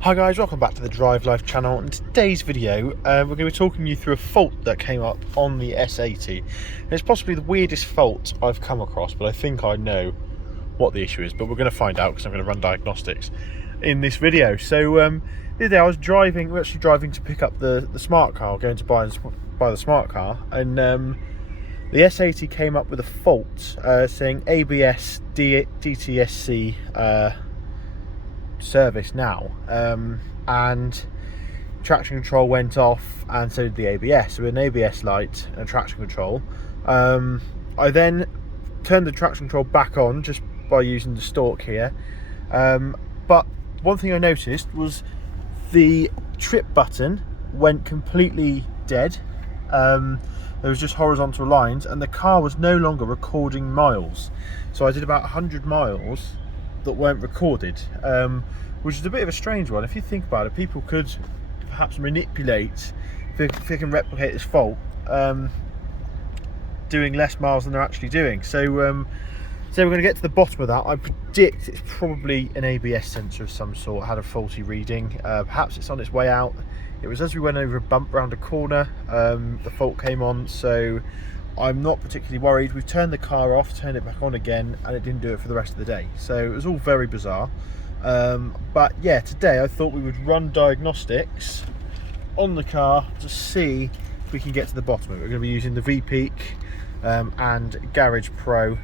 Hi guys, welcome back to the Drive Life channel. In today's video we're going to be talking you through a fault that came up on the S80. And it's possibly the weirdest fault I've come across, but I think I know what the issue is, but we're going to find out because I'm going to run diagnostics in this video. So the other day I was driving, we're actually driving to pick up the smart car, going to buy the smart car, and the S80 came up with a fault saying ABS DTSC service now, and traction control went off, and so did the ABS. So with an ABS light and traction control, I then turned the traction control back on just by using the stalk here, but one thing I noticed was the trip button went completely dead. There was just horizontal lines, and the car was no longer recording miles. So I did about 100 miles that weren't recorded, which is a bit of a strange one. If you think about it, people could perhaps manipulate, if they can replicate this fault, doing less miles than they're actually doing. So we're going to get to the bottom of that. I predict it's probably an ABS sensor of some sort had a faulty reading. Perhaps it's on its way out. It was as we went over a bump round a corner, the fault came on, so I'm not particularly worried. We've turned the car off, turned it back on again, and it didn't do it for the rest of the day. So it was all very bizarre. But yeah, today I thought we would run diagnostics on the car to see if we can get to the bottom of it. We're going to be using the VPeak and Garage Pro.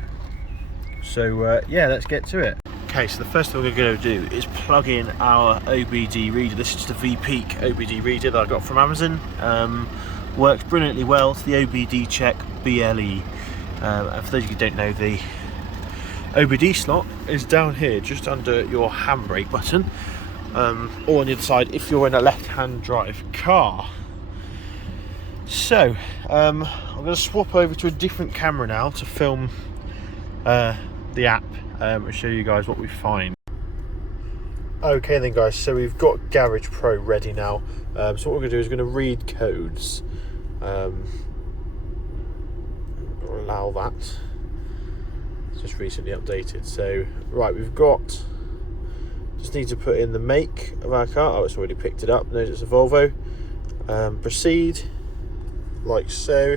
So yeah, let's get to it. Okay, so the first thing we're going to do is plug in our OBD reader. This is the VPeak OBD reader that I got from Amazon. Works brilliantly well. It's the OBD check BLE. And for those of you who don't know, the OBD slot is down here just under your handbrake button, or on the other side if you're in a left-hand drive car. So I'm going to swap over to a different camera now to film the app and show you guys what we find. Okay then guys, so we've got Garage Pro ready now. So what we're going to do is we're going to read codes. Allow that. It's just recently updated. So right, we've got, just need to put in the make of our car. Oh, it's already picked it up. Knows it's a Volvo. Proceed like so.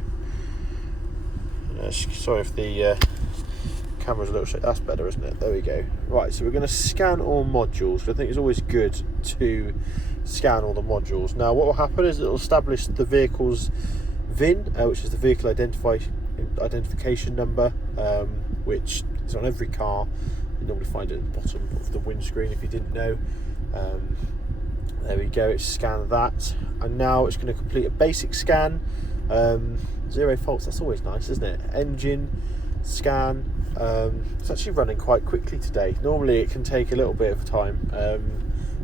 Sorry if the camera's a little shake. That's better, isn't it? There we go. Right, so we're going to scan all modules. I think it's always good to scan all the modules. Now what will happen is it will establish the vehicle's VIN, which is the vehicle identification number, which is on every car. You normally find it at the bottom of the windscreen if you didn't know. There we go, it's scanned that, and now it's going to complete a basic scan. 0 faults, that's always nice, isn't it? Engine scan. It's actually running quite quickly today. Normally it can take a little bit of time,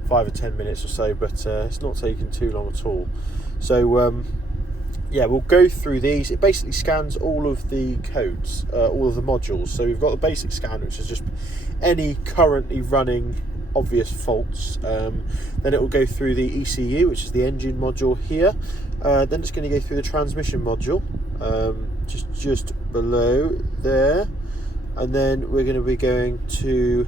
5 or 10 minutes or so, but it's not taking too long at all. So yeah, we'll go through these. It basically scans all of the codes, all of the modules. So we've got the basic scan, which is just any currently running obvious faults. Then it will go through the ECU, which is the engine module here. Then it's going to go through the transmission module, just below there. And then we're going to be going to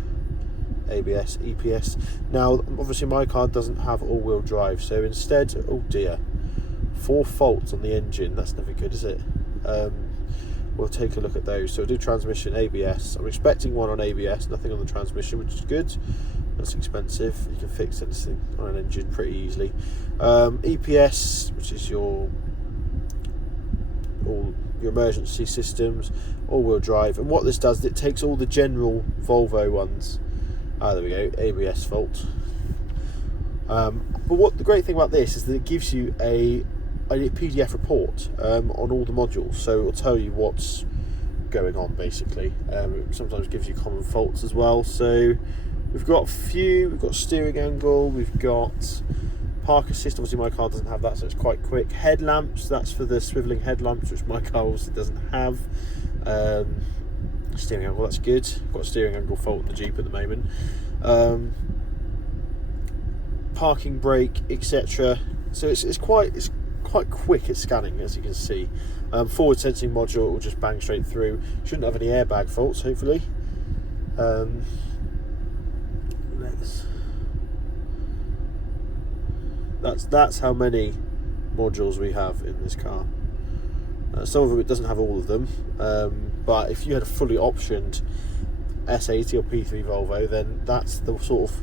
ABS, EPS. Now, obviously my car doesn't have all-wheel drive, so instead, oh dear, 4 faults on the engine. That's never good, is it? We'll take a look at those. So we'll do transmission, ABS. I'm expecting one on ABS, nothing on the transmission, which is good. That's expensive. You can fix anything on an engine pretty easily. EPS, which is all your emergency systems, all-wheel drive. And what this does is it takes all the general Volvo ones. There we go, ABS fault. But what the great thing about this is that it gives you a PDF report on all the modules, so it will tell you what's going on basically. It sometimes gives you common faults as well. So we've got we've got steering angle, we've got park assist. Obviously my car doesn't have that, so it's quite quick. Headlamps, that's for the swivelling headlamps, which my car also doesn't have. Steering angle, that's good. Got a steering angle fault in the Jeep at the moment. Parking brake, etc. So it's quite quick at scanning, as you can see. Forward sensing module will just bang straight through. Shouldn't have any airbag faults, hopefully. Let's That's how many modules we have in this car. Some of them, it doesn't have all of them, but if you had a fully optioned S80 or P3 Volvo, then that's the sort of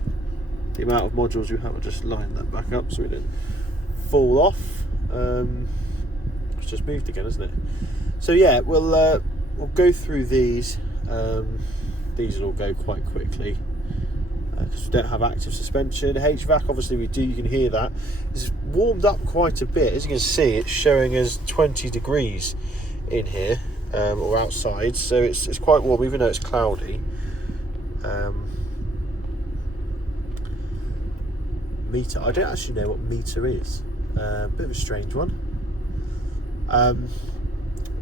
the amount of modules you have. I'll just line that back up so we don't fall off. It's just moved again, isn't it? So yeah, we'll go through these. These will all go quite quickly because we don't have active suspension. HVAC, obviously we do, you can hear that. It's warmed up quite a bit. As you can see, it's showing us 20 degrees in here, or outside, so it's quite warm even though it's cloudy. Meter, I don't actually know what meter is. Bit of a strange one.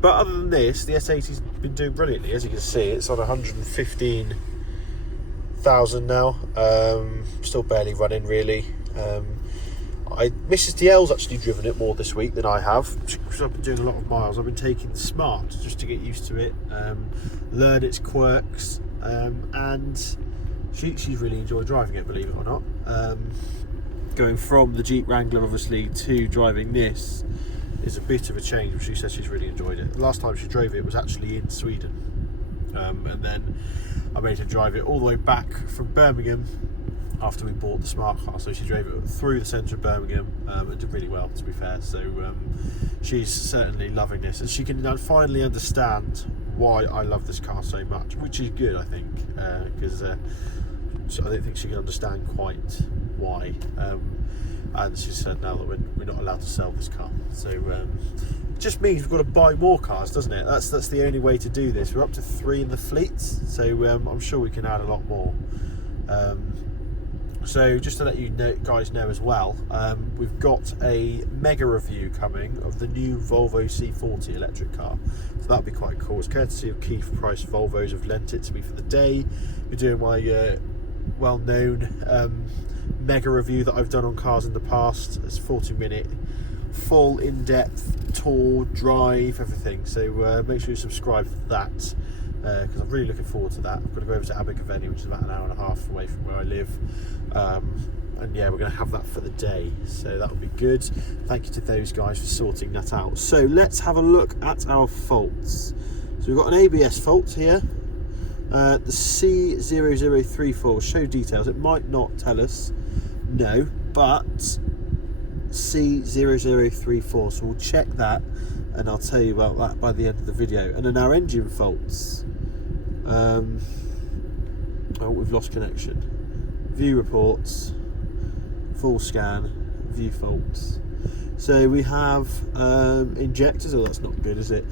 But other than this, the S80's been doing brilliantly. As you can see, it's on 115,000 now. Still barely running, really. Mrs. DL's actually driven it more this week than I have, because I've been doing a lot of miles. I've been taking the Smart just to get used to it, learn its quirks, and she's really enjoyed driving it, believe it or not. Going from the Jeep Wrangler, obviously, to driving this is a bit of a change, but she says she's really enjoyed it. The last time she drove it was actually in Sweden, and then I made her drive it all the way back from Birmingham after we bought the Smart car. So she drove it through the centre of Birmingham, and did really well, to be fair. So she's certainly loving this, and she can now finally understand why I love this car so much, which is good, I think, because I don't think she can understand quite why. And she said now that we're not allowed to sell this car, so it just means we've got to buy more cars, doesn't it? That's the only way to do this. We're up to 3 in the fleet, so I'm sure we can add a lot more. So just to let you guys know as well, we've got a mega review coming of the new Volvo C40 electric car, so that'll be quite cool. It's courtesy of Keith Price Volvos, have lent it to me for the day. We're doing my well-known mega review that I've done on cars in the past. It's a 40-minute full in-depth tour, drive, everything, so make sure you subscribe to that, because I'm really looking forward to that. I've got to go over to Abergavenny, which is about an hour and a half away from where I live, and yeah, we're going to have that for the day, so that'll be good. Thank you to those guys for sorting that out. So let's have a look at our faults. So we've got an ABS fault here. The C0034, show details. It might not tell us, no, but C0034, so we'll check that and I'll tell you about that by the end of the video. And then our engine faults. Oh, we've lost connection. View reports, full scan, view faults. So we have injectors. Oh, that's not good, is it?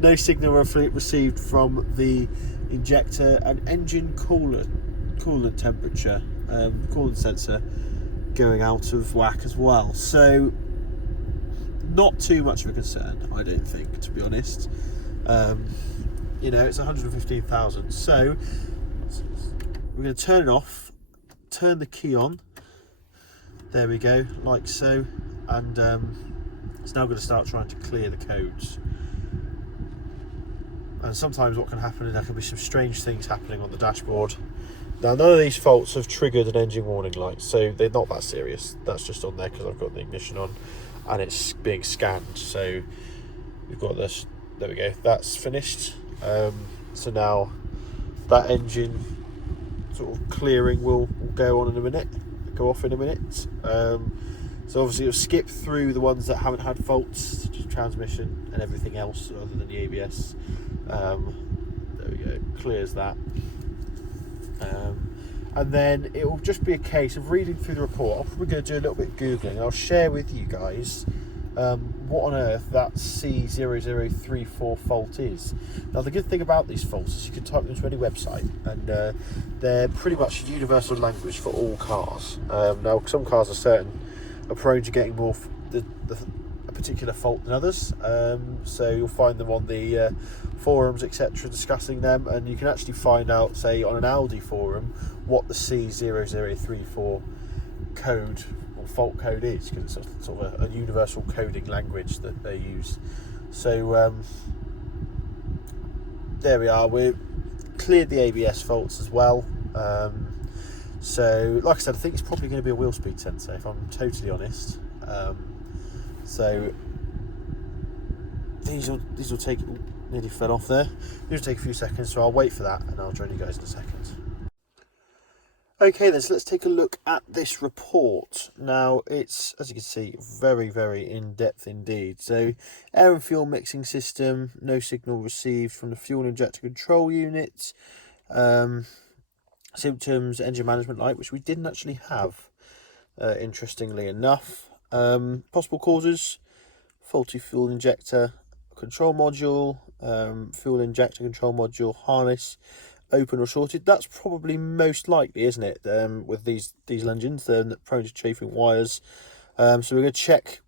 No signal received from the injector, and engine coolant temperature, coolant sensor going out of whack as well. So not too much of a concern, I don't think, to be honest. You know, it's 115,000. So we're going to turn it off, turn the key on. There we go, like so, and it's now going to start trying to clear the codes. And sometimes what can happen is there can be some strange things happening on the dashboard. Now, none of these faults have triggered an engine warning light, so they're not that serious. That's just on there because I've got the ignition on and it's being scanned. So we've got this, there we go, that's finished. So now that engine sort of clearing will go on in a minute. Go off in a minute. So obviously it'll skip through the ones that haven't had faults, just transmission and everything else other than the ABS. There we go, clears that. And then it will just be a case of reading through the report. I'm probably going to do a little bit of Googling. I'll share with you guys what on earth that C0034 fault is. Now, the good thing about these faults is you can type them into any website, and they're pretty much universal language for all cars. Now, some cars are prone to getting more a particular fault than others, so you'll find them on the forums, etc., discussing them, and you can actually find out, say, on an Audi forum, what the C0034 code or fault code is, because it's sort of a universal coding language that they use. So there we are. We've cleared the ABS faults as well. So, like I said, I think it's probably going to be a wheel speed sensor, if I'm totally honest. So these will take, nearly fell off there. These will take a few seconds, so I'll wait for that and I'll join you guys in a second. Okay then, so let's take a look at this report. Now, it's, as you can see, very, very in-depth indeed. So, air and fuel mixing system, no signal received from the fuel injector control unit. Symptoms, engine management light, which we didn't actually have, interestingly enough. Possible causes, faulty fuel injector control module, fuel injector control module harness open or shorted. That's probably most likely, isn't it, with these diesel engines, they're prone to chafing wires. So we're going to check,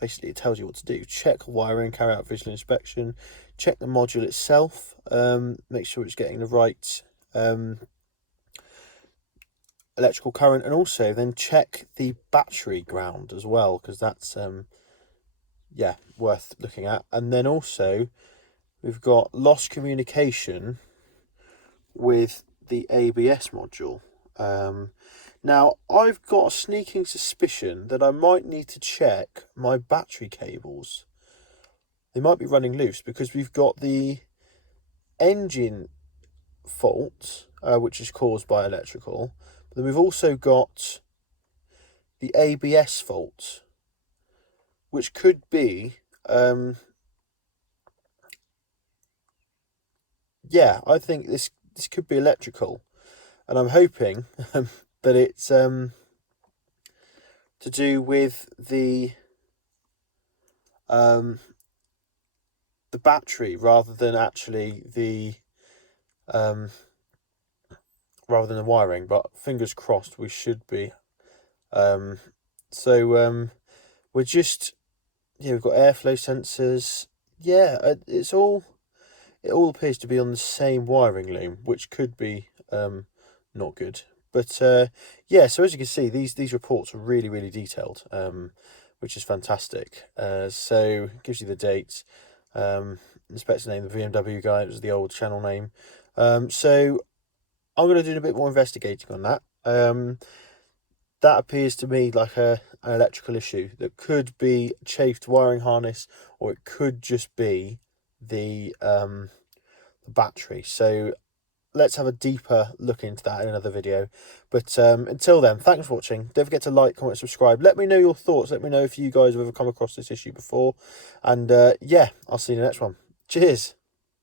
basically it tells you what to do. Check wiring, carry out visual inspection, check the module itself, make sure it's getting the right electrical current, and also then check the battery ground as well, because that's yeah, worth looking at. And then also we've got lost communication with the ABS module. Now I've got a sneaking suspicion that I might need to check my battery cables. They might be running loose, because we've got the engine fault, which is caused by electrical, but then we've also got the ABS fault, which could be yeah, I think this could be electrical, and I'm hoping that it's to do with the battery rather than actually the rather than the wiring. But fingers crossed, we should be. We're just, yeah, we've got airflow sensors. Yeah, it all appears to be on the same wiring loom, which could be not good. But yeah, so as you can see, these reports are really, really detailed, which is fantastic. So it gives you the date, inspector name, the BMW guy, it was the old channel name. So I'm going to do a bit more investigating on that. That appears to me like an electrical issue that could be chafed wiring harness, or it could just be the battery. So let's have a deeper look into that in another video. But until then, thanks for watching. Don't forget to like, comment, subscribe. Let me know your thoughts. Let me know if you guys have ever come across this issue before. And yeah, I'll see you in the next one. Cheers.